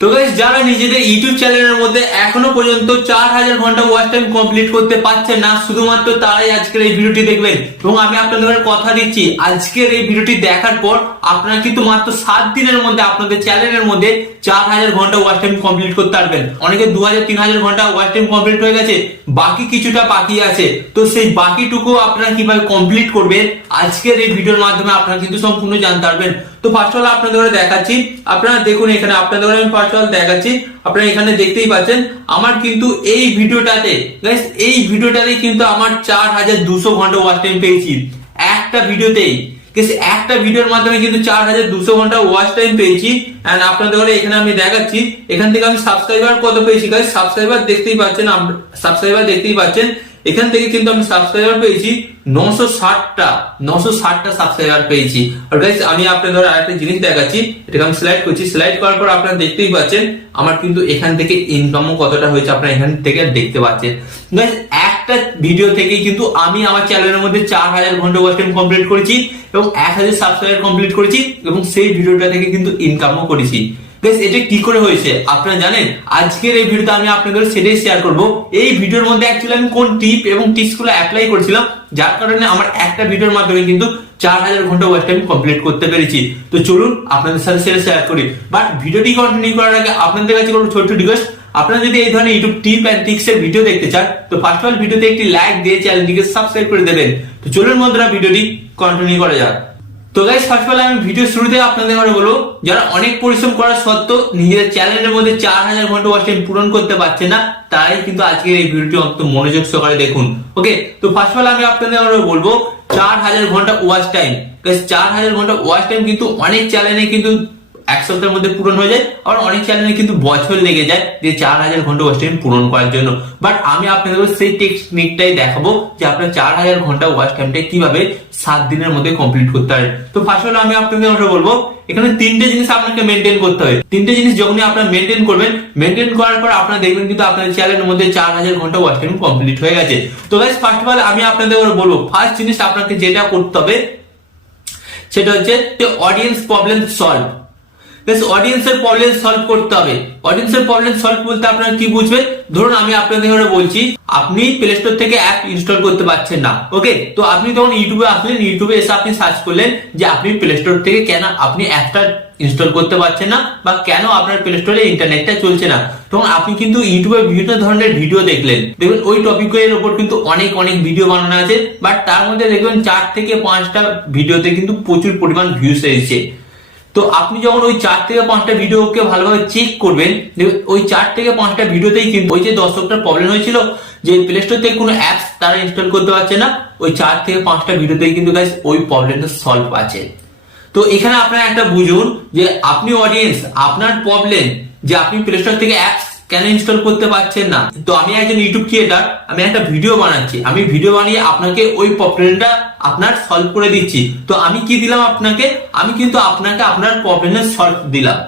তো গাইস, যারা নিজেদের ইউটিউব চ্যানেলের মধ্যে এখনো পর্যন্ত 4000 ঘন্টা ওয়াচ টাইম কমপ্লিট করতে পারছেন না, শুধুমাত্র তারাই আজকের এই ভিডিওটি দেখবেন। এবং আমি আপনাদের কথা দিচ্ছি, আজকের এই ভিডিওটি দেখার পর আপনারা কিন্তু মাত্র 7 দিনের মধ্যে আপনাদের চ্যানেলের মধ্যে 4000 ঘন্টা ওয়াচ টাইম কমপ্লিট করতে পারবেন। অনেকে 2000-3000 ঘন্টা ওয়াচ টাইম কমপ্লিট হয়ে গেছে, বাকি কিছুটা বাকি আছে। তো সেই বাকিটুকু আপনারা কিভাবে কমপ্লিট করবেন আজকের এই ভিডিওর মাধ্যমে আপনারা কিন্তু সম্পূর্ণ জানতে পারবেন। তো ফার্স্ট অফ অল আপনাদের দেখাচ্ছি, আপনারা দেখুন এখানে আপনাদের আমি ফার্স্ট অফ অল দেখাচ্ছি। আপনারা এখানে দেখতেই পাচ্ছেন আমার কিন্তু এই ভিডিওটাতে গাইস, এই ভিডিওটাতে কিন্তু আমার 4200 ঘন্টা ওয়াচ টাইম পেয়েছি একটা ভিডিওতেই। একটা ভিডিওর মাধ্যমে কিন্তু 4200 ঘন্টা ওয়াচ টাইম পেয়েছি। এন্ড আপনাদের এখানে আমি দেখাচ্ছি, এখান থেকে আমি সাবস্ক্রাইবার কত পেয়েছি গাইস। সাবস্ক্রাইবার দেখতেই পাচ্ছেন, এখান থেকে কিন্তু আমি সাবস্ক্রাইবার পেয়েছি 960টা সাবস্ক্রাইবার পেয়েছি। আর গাইস, আমি আপনাদের আরেকটা জিনিস দেখাচ্ছি, এটাকে আমি স্লাইড করছি। স্লাইড করার পর আপনারা দেখতেই পাচ্ছেন আমার কিন্তু এখান থেকে ইনকামও কতটা হয়েছে আপনারা এখান থেকে দেখতে পাচ্ছেন। গাইস, একটা ভিডিও থেকে কিন্তু আমি আমার চ্যানেলের মধ্যে 4000 ঘন্টা ওয়াচ টাইম কমপ্লিট করেছি এবং 1000 সাবস্ক্রাইবার কমপ্লিট করেছি এবং সেই ভিডিওটা থেকে কিন্তু ইনকামও করেছি। গাইস, এটা কি করে হয়েছে আপনারা জানেন? আজকের এই ভিডিওতে আমি আপনাদের সেটাই শেয়ার করব। এই ভিডিওর মধ্যে অ্যাকচুয়ালি আমি কোন টিপ এবং টিপস গুলো অ্যাপ্লাই করেছিলাম, যার কারণে আমার একটা ভিডিওর মাধ্যমে কিন্তু 4000 ঘন্টা ওয়াচ টাইম কমপ্লিট করতে পেরেছি। তো চলুন আপনাদের সাথে সেটা শেয়ার করি। বাট ভিডিওটি কন্টিনিউ করার আগে আপনাদের কাছে কোনো ছোট্ট রিকোয়েস্ট, আপনারা যদি এই ধরনের ইউটিউব টিপ এন্ড ট্রিক্স এর ভিডিও দেখতে চান তো ফার্স্ট অফ অল ভিডিওতে একটি লাইক দিয়ে চ্যানেলটিকে সাবস্ক্রাইব করে দেবেন। তো চলুন বন্ধুরা ভিডিওটি কন্টিনিউ করা যাক। তো গাইস, ফার্স্ট অফ অল আমি ভিডিও শুরুতে আপনাদের বলবো, যারা অনেক পরিশ্রম করার সত্ত্বেও নিজের চ্যানেলের মধ্যে 4000 ঘন্টা ওয়াচ টাইম পূরণ করতে পারছে না, তারাই কিন্তু আজকের এই ভিডিওটি অত্যন্ত মনোযোগ সহকারে দেখুন। ওকে, তো ফার্স্ট অফ অল আমি আপনাদের বলবো 4000 ঘন্টা ওয়াচ টাইম। গাইস, 4000 ঘন্টা ওয়াচ টাইম কিন্তু অনেক চ্যানেলে কিন্তু এক সপ্তাহের মধ্যে পূরণ হয়ে যায়, আর অনেক চ্যানেলে কিন্তু বছর লেগে যায় যে 4000 ঘন্টা ওয়াচ টাইম পূরণ করার জন্য। বাট আমি আপনাদের সেই টেকনিকটাই দেখাবো যে আপনার 4000 ঘন্টা ওয়াচ টাইমটা কিভাবে 7 দিনের মধ্যে কমপ্লিট করতে পারেন। তো ফার্স্ট অফ অল আমি আপনাদের বলবো, এখানে 3টে জিনিস আপনাকে মেনটেন করতে হবে। 3টে জিনিস যখনই আপনারা মেনটেন করবেন, মেনটেন করার পর আপনারা দেখবেন কিন্তু আপনাদের চ্যানেলের মধ্যে 4000 ঘন্টা ওয়াচ টাইম কমপ্লিট হয়ে গেছে। তো গাইস, ফার্স্ট অফ অল আমি আপনাদের বলবো, ফার্স্ট জিনিস আপনাকে যেটা করতে হবে সেটা হচ্ছে অডিয়েন্স প্রবলেম সলভ। অডিয়েন্সের প্রবলেম সলভ করতে হবে। অডিয়েন্সের প্রবলেম সলভ বলতে আপনারা কি বুঝবেন? ধরুন আমি আপনাদের বলছি, আপনি প্লে স্টোর থেকে অ্যাপ ইনস্টল করতে পারছেন না। ওকে, তো আপনি তখন ইউটিউবে আসলেন, ইউটিউবে এসে আপনি সার্চ করলেন যে আপনি প্লে স্টোর থেকে কেন আপনি অ্যাপটা ইনস্টল করতে পারছেন না বা কেন আপনার প্লে স্টোরে ইন্টারনেটটা চলছে না। তখন আপনি কিন্তু ইউটিউবে বিভিন্ন ধরনের ভিডিও দেখলেন, দেখবেন ওই টপিকের উপর কিন্তু অনেক ভিডিও বানানো আছে, বাট তার মধ্যে দেখবেন 4 থেকে 5টা ভিডিওতে কিন্তু প্রচুর পরিমাণ ভিউজ এসেছে। তো আপনি যখন ওই 4 থেকে 5টা ভিডিওকে ভালোভাবে চেক করবেন, ওই 4 থেকে 5টা ভিডিওতেই কিন্তু ওই যে দর্শকটার প্রবলেম হয়েছিল যে প্লে স্টোর থেকে কোনো অ্যাপস তারা ইনস্টল করতে পারছে না, ওই 4 থেকে 5টা ভিডিওতেই কিন্তু গাইস ওই প্রবলেমটা সলভ আছে। তো এখানে আপনারা একটা বুঝুন যে আপনি অডিয়েন্স, আপনার প্রবলেম যে আপনি প্লে স্টোর থেকে অ্যাপস কেন ইনস্টল করতে পারছেন না। তো আমি একজন ইউটিউব ক্রিয়েটার, আমি একটা ভিডিও বানাচ্ছি, আমি ভিডিও বানিয়ে আপনাকে ওই প্রবলেমটা আপনার সলভ করে দিচ্ছি। তো আমি কি দিলাম আপনাকে? আমি কিন্তু আপনাকে আপনার প্রবলেমের সলভ দিলাম।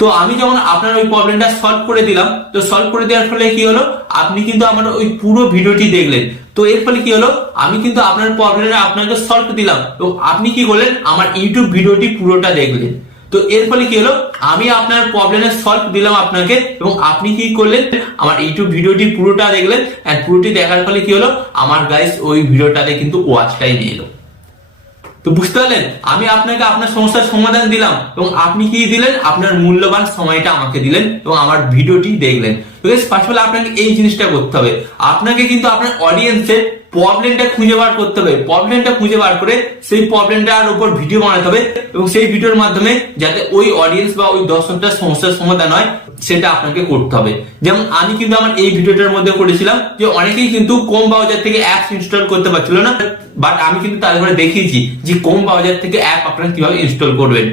তো আমি যখন আপনার ওই প্রবলেমটা সলভ করে দিলাম, তো সলভ করে দেওয়ার ফলে কি হলো, আপনি কিন্তু আমার ওই পুরো ভিডিওটি দেখলেন। তো এর ফলে কি হলো, আমি কিন্তু আপনার প্রবলেমটা আপনাকে সলভ দিলাম এবং আপনি কি করলেন, আমার ইউটিউব ভিডিওটি পুরোটা দেখলেন। তো এর ফলে কি হলো, আমি আপনার প্রবলেমের সলভ দিলাম আপনাকে এবং আপনি কি করলেন, আমার ইউটিউব ভিডিওটি পুরোটা দেখলেন। এন্ড পুরোটি দেখার ফলে কি হলো, আমার গাইস ওই ভিডিওটাতে কিন্তু ওয়াচ টাইম এলো। তো বুঝতে পারলেন, আমি আপনাকে আপনার সমস্যার সমাধান দিলাম এবং আপনি কি দিলেন, আপনার মূল্যবান সময়টা আমাকে দিলেন এবং আমার ভিডিওটি দেখলেন। তো গাইস, ফার্স্ট অফ অল আপনাকে এই জিনিসটা করতে হবে, আপনাকে কিন্তু আপনার অডিয়েন্সের প্রবলেমটা খুঁজে বার করতে হবে। প্রবলেমটা খুঁজে বার করে সেই প্রবলেমটার উপর ভিডিও বানাতে হবে এবং সেই ভিডিওর মাধ্যমে যাতে ওই অডিয়েন্স বা ওই দর্শকটার সমস্যার সমাধান হয় সেটা আপনাকে করতে হবে। যেমন আমি কিন্তু আমার এই ভিডিওটার মধ্যে করেছিলাম যে অনেকেই কিন্তু কম বাজার থেকে অ্যাপস ইনস্টল করতে পারছিল না, বাট আমি কিন্তু তারপরে দেখিয়েছি যে কম বাজার থেকে অ্যাপ আপনারা কিভাবে ইনস্টল করবেন।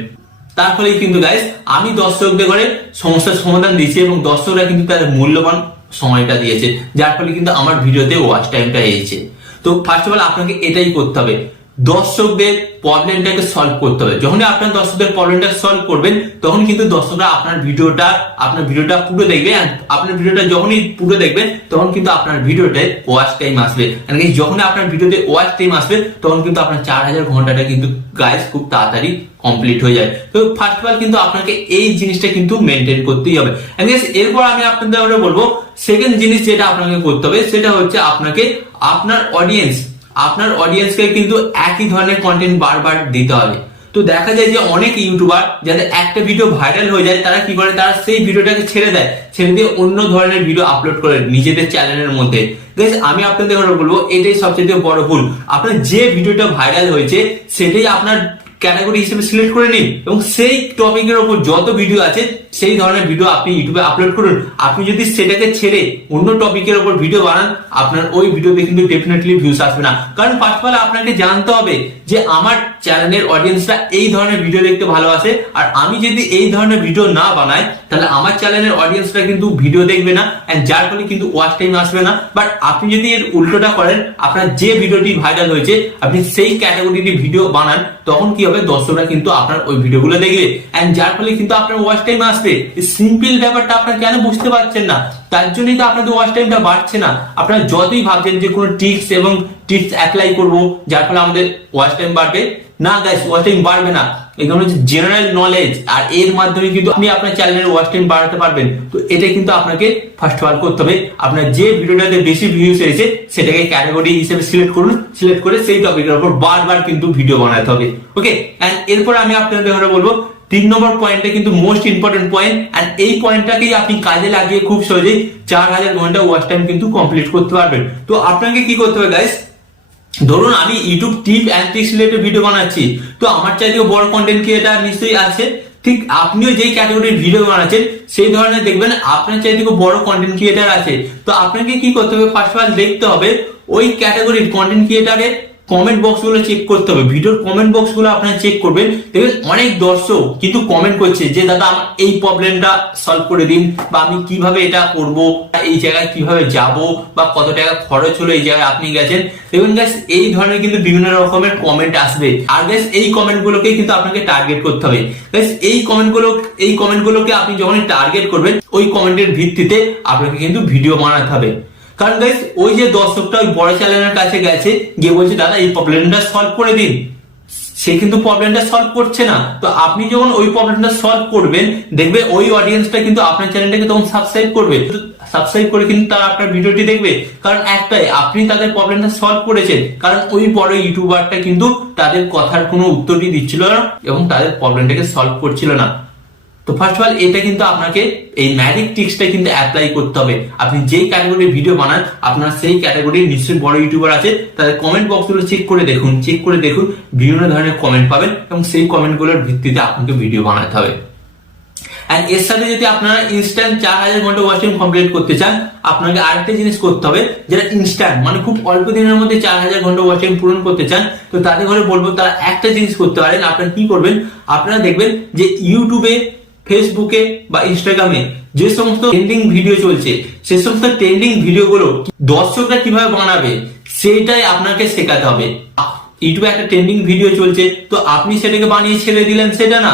তার ফলে কিন্তু গাইস আমি দর্শকদের করে সমস্যার সমাধান দিয়েছি এবং দর্শকরা কিন্তু তাদের মূল্যবান সময়টা দিয়েছে, যার ফলে কিন্তু আমার ভিডিওতে ওয়াচ টাইমটা এসেছে। তো ফার্স্ট অফ অল আপনাকে এটাই করতে হবে। দর্শকদের প্রবলেমটাকে সলভ করতে হবে। যখনই আপনার দর্শকদের প্রবলেমটা সলভ করবেন তখন কিন্তু দর্শকরা আপনার ভিডিওটা পুরো দেখবে। আপনার ভিডিওটা যখনই পুরো দেখবেন তখন কিন্তু আপনার ভিডিওতে ওয়াচ টাইম আসবে। যখন আপনার ভিডিওতে ওয়াচ টাইম আসবে তখন কিন্তু আপনার 4000 ঘন্টাটা কিন্তু গাইস খুব তাড়াতাড়ি কমপ্লিট হয়ে যায়। তো ফার্স্ট অফ অল কিন্তু আপনাকে এই জিনিসটা কিন্তু মেনটেন করতেই হবে। এরপর আমি আপনাদের বলবো সেকেন্ড জিনিস যেটা আপনাকে করতে হবে সেটা হচ্ছে আপনাকে আপনার অডিয়েন্সকে কিন্তু একই ধরনের কন্টেন্ট বারবার দিতে হবে। তো দেখা যায় যে অনেক ইউটিউবার যাদের একটা ভিডিও ভাইরাল হয়ে যায় তারা কি করে, তারা সেই ভিডিওটাকে ছেড়ে দিয়ে অন্য ধরনের ভিডিও আপলোড করে নিজেদের চ্যানেলের মধ্যে। আমি আপনাদের বলবো এটাই সবচেয়ে বড় ভুল। আপনার যে ভিডিওটা ভাইরাল হয়েছে সেটাই আপনার ক্যাটাগরি হিসেবে সিলেক্ট করে নিন এবং সেই টপিকের উপর যত ভিডিও আছে সেই ধরনের ভিডিও আপনি ইউটিউবে আপলোড করুন। আপনি যদি সেটাকে ছেড়ে অন্য টপিকের উপর ভিডিও বানান আপনার ওই ভিডিওতে কিন্তু ডেফিনেটলি ভিউজ আসবে না। কারণ ফার্স্ট অফ অল আপনাকে জানতে হবে যে আমার চ্যানেলের অডিয়েন্সরা এই ধরনের ভিডিও দেখতে ভালোবাসে, আর আমি যদি এই ধরনের ভিডিও না বানাই তাহলে আমার চ্যানেলের অডিয়েন্সরা কিন্তু ভিডিও দেখবে না, যার ফলে কিন্তু ওয়াচ টাইম আসবে না। বাট আপনি যদি এর উল্টোটা করেন, আপনার যে ভিডিওটি ভাইরাল হয়েছে আপনি সেই ক্যাটাগরিটি ভিডিও বানান, তখন কি হবে, দর্শকরা কিন্তু আপনার ওই ভিডিওগুলো দেখবে, যার ফলে কিন্তু আপনার ওয়াচ টাইম আসবে। সিম্পল ব্যাপারটা আপনারা কেন বুঝতে পারছেন না? তার জন্যই তো আপনাদের ওয়াচ টাইমটা বাড়ছে না। আপনারা যতই ভাবছেন যে কোনো টিপস অ্যাপ্লাই করবো যার ফলে আমাদের ওয়াচ টাইম বাড়বে, না গাইস, ওয়াচ টাইম বাড়বে না। এগুলো হচ্ছে জেনারেল নলেজ, আর এর মাধ্যমে কিন্তু আপনি আপনার চ্যানেলের ওয়াচ টাইম বাড়াতে পারবেন। তো এটা কিন্তু আপনাকে ফার্স্ট অফ অল করতে হবে, আপনার যে ভিডিওটাতে বেশি ভিউজ এসেছে সেটাকে ক্যাটাগরি হিসেবে সিলেক্ট করুন, সিলেক্ট করে সেই টপিকের উপর বারবার কিন্তু ভিডিও বানাতে হবে। ওকে, এন্ড এরপর আমি আপনাদের বলবো 3 নম্বর পয়েন্টটা কিন্তু মোস্ট ইম্পর্টেন্ট পয়েন্ট, এন্ড এই পয়েন্টটাকেই আপনি কাজে লাগিয়ে খুব সহজেই 4000 ঘন্টা ওয়াচ টাইম কিন্তু কমপ্লিট করতে পারবেন। তো আপনাকে কি করতে হবে গাইস, ধরুন আমি YouTube tip and tricks related video বানাচ্ছি, তো আমার চাইতেও বড় কন্টেন্ট ক্রিয়েটার নিশ্চয়ই আছে। ঠিক আপনিও যেই ক্যাটাগরির ভিডিও বানাচ্ছেন সেই ধরনের দেখবেন আপনার চাইতে বড় কন্টেন্ট ক্রিয়েটার আছে। তো আপনাকে কি করতে হবে, ফার্স্ট অফ অল দেখতে হবে ওই ক্যাটাগরির কন্টেন্ট ক্রিয়েটারের কমেন্ট বক্স গুলো চেক করতে হবে। ভিডিওর কমেন্ট বক্স গুলো আপনারা চেক করবেন, দেখবেন অনেক দর্শক কিন্তু কমেন্ট করছে যে দাদা আমার এই প্রবলেমটা সলভ করে দিন, বা আমি কিভাবে এটা করব, এই জায়গায় কিভাবে যাব, বা কত টাকা খরচ হলো এই জায়গায় আপনি গেছেন। দেখুন গাইস, এই ধরনের কিন্তু বিভিন্ন রকমের কমেন্ট আসবে, আর গাইস এই কমেন্ট গুলোকে কিন্তু আপনাকে টার্গেট করতে হবে। গাইস এই কমেন্ট গুলোকে আপনি যখন টার্গেট করবেন ওই কমেন্টের ভিত্তিতে আপনাকে কিন্তু ভিডিও বানাতে হবে। কারণ গাইস ওই যে দর্শকটা ওই বড় চ্যানেলের কাছে গেছে গিয়ে বলছে দাদা এই প্রবলেমটা সলভ করে দিন, সে কিন্তু প্রবলেমটা সলভ করছে না। তো আপনি যখন ওই প্রবলেমটা সলভ করবেন দেখবে ওই অডিয়েন্সটা কিন্তু আপনার চ্যানেলটাকে তখন সাবস্ক্রাইব করবে, সাবস্ক্রাইব করে কিন্তু তারা আপনার ভিডিওটি দেখবে। কারণ একটাই, আপনি তাদের প্রবলেমটা সলভ করেছেন। কারণ ওই বড় ইউটিউবারটা কিন্তু তাদের কথার কোনো উত্তরই দিচ্ছিল না এবং তাদের প্রবলেমটাকে সলভ করছিল না। তো ফার্স্ট অফ অল এটা কিন্তু আপনাকে এই ম্যাজিক ট্রিক্সটা কিন্তু অ্যাপ্লাই করতে হবে। আপনি যেই ক্যাটাগরির ভিডিও বানান আপনার সেই ক্যাটাগরির নিশ্চয়ই বড় ইউটিউবার আছে, তাদের কমেন্ট বক্সগুলো চেক করে দেখুন বিভিন্ন ধরনের কমেন্ট পাবেন এবং সেই কমেন্টগুলোর ভিত্তিতে আপনাকে ভিডিও বানাতে হবে। এন্ড এর সাথে যদি আপনারা ইনস্ট্যান্ট 4000 ঘন্টা ওয়াচ টাইম কমপ্লিট করতে চান, আপনাকে আরেকটা জিনিস করতে হবে যেটা ইনস্ট্যান্ট, মানে খুব অল্প দিনের মধ্যে 4000 ঘন্টা ওয়াচ টাইম পূরণ করতে চান। তো তাদের ঘরে বলবো তারা একটা জিনিস করতে পারেন। আপনারা কি করবেন, আপনারা দেখবেন যে ইউটিউবে, ফেসবুকে বা ইনস্টাগ্রামে যে সমস্ত ট্রেন্ডিং ভিডিও চলছে সে সমস্ত ট্রেন্ডিং ভিডিওগুলো দর্শকরা কিভাবে বানাবে সেটাই আপনাকে শেখাতে হবে। ইউটিউবে একটা ট্রেন্ডিং ভিডিও চলছে তো আপনি সেটাকে বানিয়ে ছেড়ে দিলেন, সেটা না,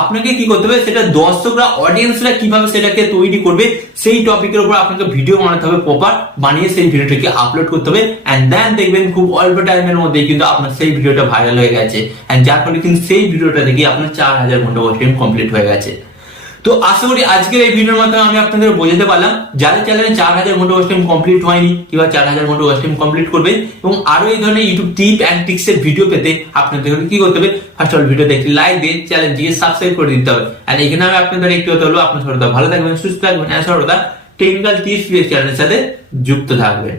আপনাকে কি করতে হবে, সেটা দর্শকরা, অডিয়েন্সরা কিভাবে সেটাকে তৈরি করবে সেই টপিকের উপর আপনাকে ভিডিও বানাতে হবে, প্রপার বানিয়ে সেই ভিডিওটাকে আপলোড করতে হবে। এন্ড দেন দেখবেন খুব অল্প টাইমের মধ্যে কিন্তু আপনার সেই ভিডিওটা ভাইরাল হয়ে গেছে, এন্ড যার ফলে কিন্তু সেই ভিডিওটা দেখে আপনার 4000 ঘন্টা ওয়াচ টাইম কমপ্লিট হয়ে গেছে। তো আশা করি আজকের এই ভিডিওর মাধ্যমে আমি আপনাদের বোঝাতে পারলাম যাদের চ্যানেলে 4000 ঘন্টা ওয়াচ টাইম কমপ্লিট হয়নি কিংবা 4000 ঘন্টা ওয়াচ টাইম কমপ্লিট করবে, এবং আরো এই ধরনের ইউটিউব টিপ এন্ড ট্রিক্স এর ভিডিও পেতে আপনাদের কি করতে হবে, ফার্স্ট অল ভিডিওতে একটি লাইক দিয়ে চ্যানেলটিকে সাবস্ক্রাইব করে দিতে হবে। আর এখানে আমি আপনাদের একটু কথা হলো, আপনার সর্বদা ভালো থাকবেন, সুস্থ থাকবেন, আর সর্বদা টেকনিক্যাল টিপস চ্যানেলের সাথে যুক্ত থাকবেন।